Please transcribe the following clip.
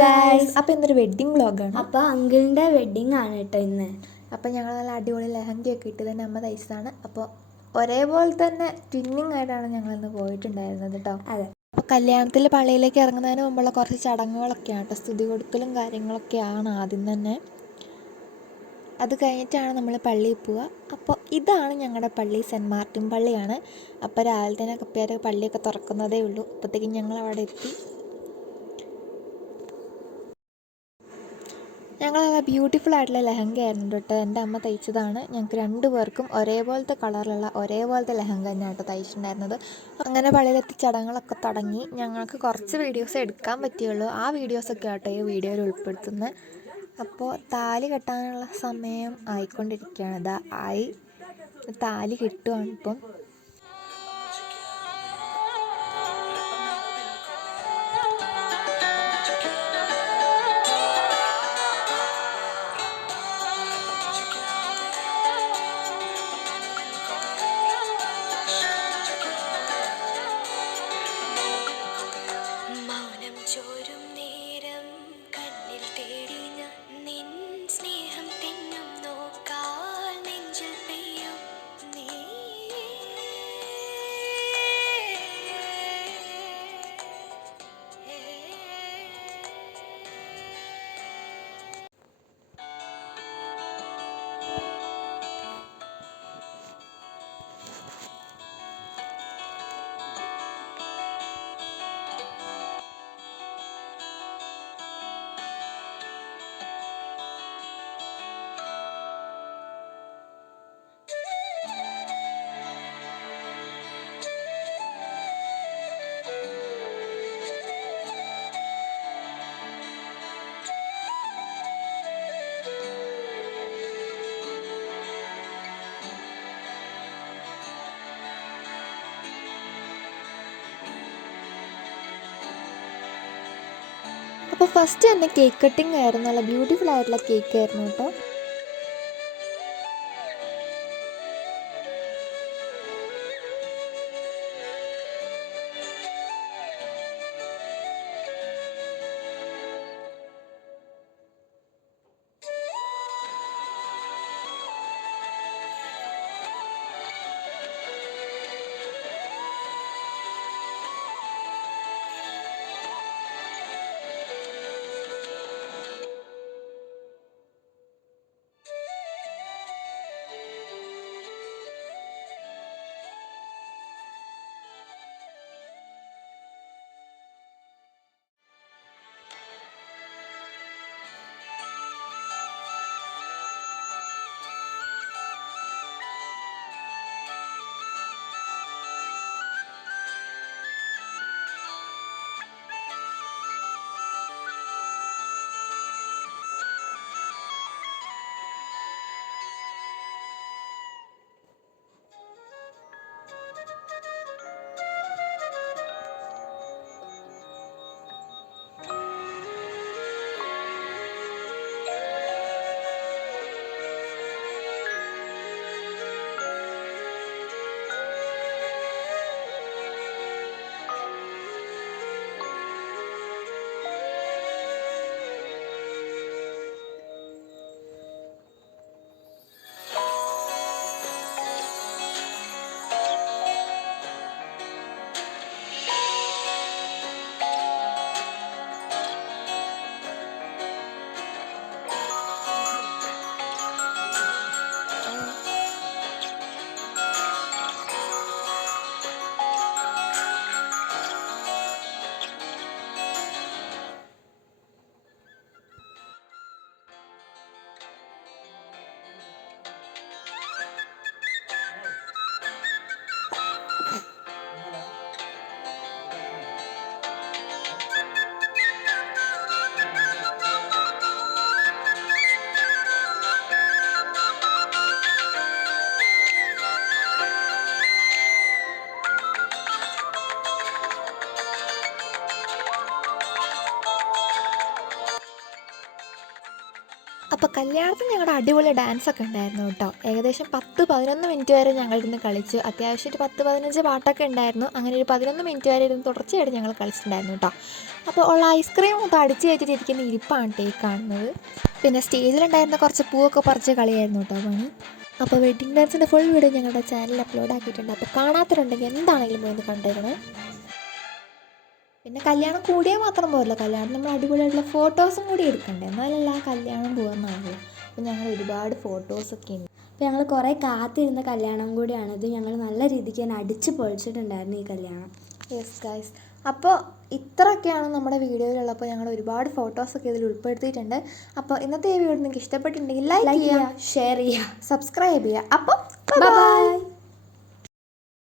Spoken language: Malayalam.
ഗായ്സ്, അപ്പോൾ ഇന്നൊരു വെഡ്ഡിങ് വ്ളോഗാണ്. അപ്പോൾ അങ്കിളിൻ്റെ വെഡ്ഡിങ് ആണ് കേട്ടോ ഇന്ന്. അപ്പോൾ ഞങ്ങൾ നല്ല അടിപൊളി ലെഹങ്കയൊക്കെ ഇട്ട് തന്നെ അമ്മ തയ്ച്ചതാണ്. അപ്പോൾ ഒരേപോലെ തന്നെ ട്വിന്നിങ് ആയിട്ടാണ് ഞങ്ങളിന്ന് പോയിട്ടുണ്ടായിരുന്നത് കേട്ടോ. അതെ. അപ്പോൾ കല്യാണത്തിൽ പള്ളിയിലേക്ക് ഇറങ്ങുന്നതിന് മുമ്പുള്ള കുറച്ച് ചടങ്ങുകളൊക്കെയാണ് കേട്ടോ. സ്തുതി കൊടുക്കലും കാര്യങ്ങളൊക്കെയാണ് ആദ്യം തന്നെ. അത് കഴിഞ്ഞിട്ടാണ് നമ്മൾ പള്ളിയിൽ പോവുക. അപ്പോൾ ഇതാണ് ഞങ്ങളുടെ പള്ളി, സെൻറ്റ് മാർട്ടിൻ പള്ളിയാണ്. അപ്പോൾ രാവിലെ തന്നെ കപ്പേരെ പള്ളിയൊക്കെ തുറക്കുന്നതേ ഉള്ളൂ. അപ്പോഴത്തേക്കും ഞങ്ങൾ അവിടെ എത്തി. ഞങ്ങൾ നല്ല ബ്യൂട്ടിഫുൾ ആയിട്ടുള്ള ലെഹങ്ക ആയിരുന്നു കേട്ടോ. എൻ്റെ അമ്മ തയ്ച്ചതാണ്. ഞങ്ങൾക്ക് 2 പേർക്കും ഒരേപോലത്തെ കളറിലുള്ള ഒരേപോലത്തെ ലെഹങ്ക തന്നെയാണ് കേട്ടോ തയ്ച്ചിട്ടുണ്ടായിരുന്നത്. അങ്ങനെ പള്ളിയിലെത്തി ചടങ്ങുകളൊക്കെ തുടങ്ങി. ഞങ്ങൾക്ക് കുറച്ച് വീഡിയോസ് എടുക്കാൻ പറ്റുള്ളൂ. ആ വീഡിയോസൊക്കെ ആട്ടോ ഈ വീഡിയോയിൽ ഉൾപ്പെടുത്തുന്നത്. അപ്പോൾ താലി കെട്ടാനുള്ള സമയം ആയിക്കൊണ്ടിരിക്കുകയാണ്. ഇതാ ആയി, താലി കെട്ടുകയാണ് ഇപ്പം. അപ്പോൾ ഫസ്റ്റ് തന്നെ കേക്ക് കട്ടിങ് ആയിരുന്നു. നല്ല ബ്യൂട്ടിഫുൾ ആയിട്ടുള്ള കേക്ക് ആയിരുന്നു കേട്ടോ. അപ്പോൾ കല്യാണത്തിന് ഞങ്ങളുടെ അടിപൊളി ഡാൻസൊക്കെ ഉണ്ടായിരുന്നു കേട്ടോ. ഏകദേശം 10-11 മിനിറ്റ് വരെ ഞങ്ങളിരുന്ന് കളിച്ചു. അത്യാവശ്യം ഒരു 10-15 പാട്ടൊക്കെ ഉണ്ടായിരുന്നു. അങ്ങനെ ഒരു 11 മിനിറ്റ് വരെ ഇരുന്ന് തുടർച്ചയായിട്ട് ഞങ്ങൾ കളിച്ചിട്ടുണ്ടായിരുന്നു കേട്ടോ. അപ്പോൾ ഉള്ള ഐസ്ക്രീം ഒക്കെ അടിച്ച് കയറ്റിട്ടിരിക്കുന്ന ഇരിപ്പാണ് ഈ കാണുന്നത്. പിന്നെ സ്റ്റേജിലുണ്ടായിരുന്ന കുറച്ച് പൂവൊക്കെ പറിച്ച് കളിയായിരുന്നു കേട്ടോ പണി. അപ്പോൾ വെഡ്ഡിങ് ഡാൻസിൻ്റെ ഫുൾ വീഡിയോ ഞങ്ങളുടെ ചാനലിൽ അപ്ലോഡ് ആക്കിയിട്ടുണ്ട്. അപ്പോൾ കാണാത്തവരുണ്ടെങ്കിൽ എന്താണെങ്കിലും പോയി കണ്ടേക്കണം. പിന്നെ കല്യാണം കൂടിയാൽ മാത്രം പോരല്ലോ, കല്യാണം നമ്മൾ അടിപൊളിയായിട്ടുള്ള ഫോട്ടോസും കൂടി എടുക്കണ്ടേ, എന്നാലല്ല ആ കല്യാണം പോകുന്നതാണല്ലോ. അപ്പോൾ ഞങ്ങൾ ഒരുപാട് ഫോട്ടോസൊക്കെ ഉണ്ട്. അപ്പോൾ ഞങ്ങൾ കുറേ കാത്തിരുന്ന കല്യാണം കൂടിയാണിത്. ഞങ്ങൾ നല്ല രീതിക്ക് തന്നെ അടിച്ച് പൊളിച്ചിട്ടുണ്ടായിരുന്നു ഈ കല്യാണം. യെസ് ഗൈസ്, അപ്പോൾ ഇത്രയൊക്കെയാണ് നമ്മുടെ വീഡിയോയിലുള്ളപ്പോൾ ഞങ്ങൾ ഒരുപാട് ഫോട്ടോസൊക്കെ ഇതിൽ ഉൾപ്പെടുത്തിയിട്ടുണ്ട്. അപ്പോൾ ഇന്നത്തെ ഈ വീഡിയോ നിങ്ങൾക്ക് ഇഷ്ടപ്പെട്ടിട്ടുണ്ടെങ്കിൽ ലൈക്ക് ചെയ്യുക, ഷെയർ ചെയ്യുക, സബ്സ്ക്രൈബ് ചെയ്യുക. അപ്പോൾ ബൈ.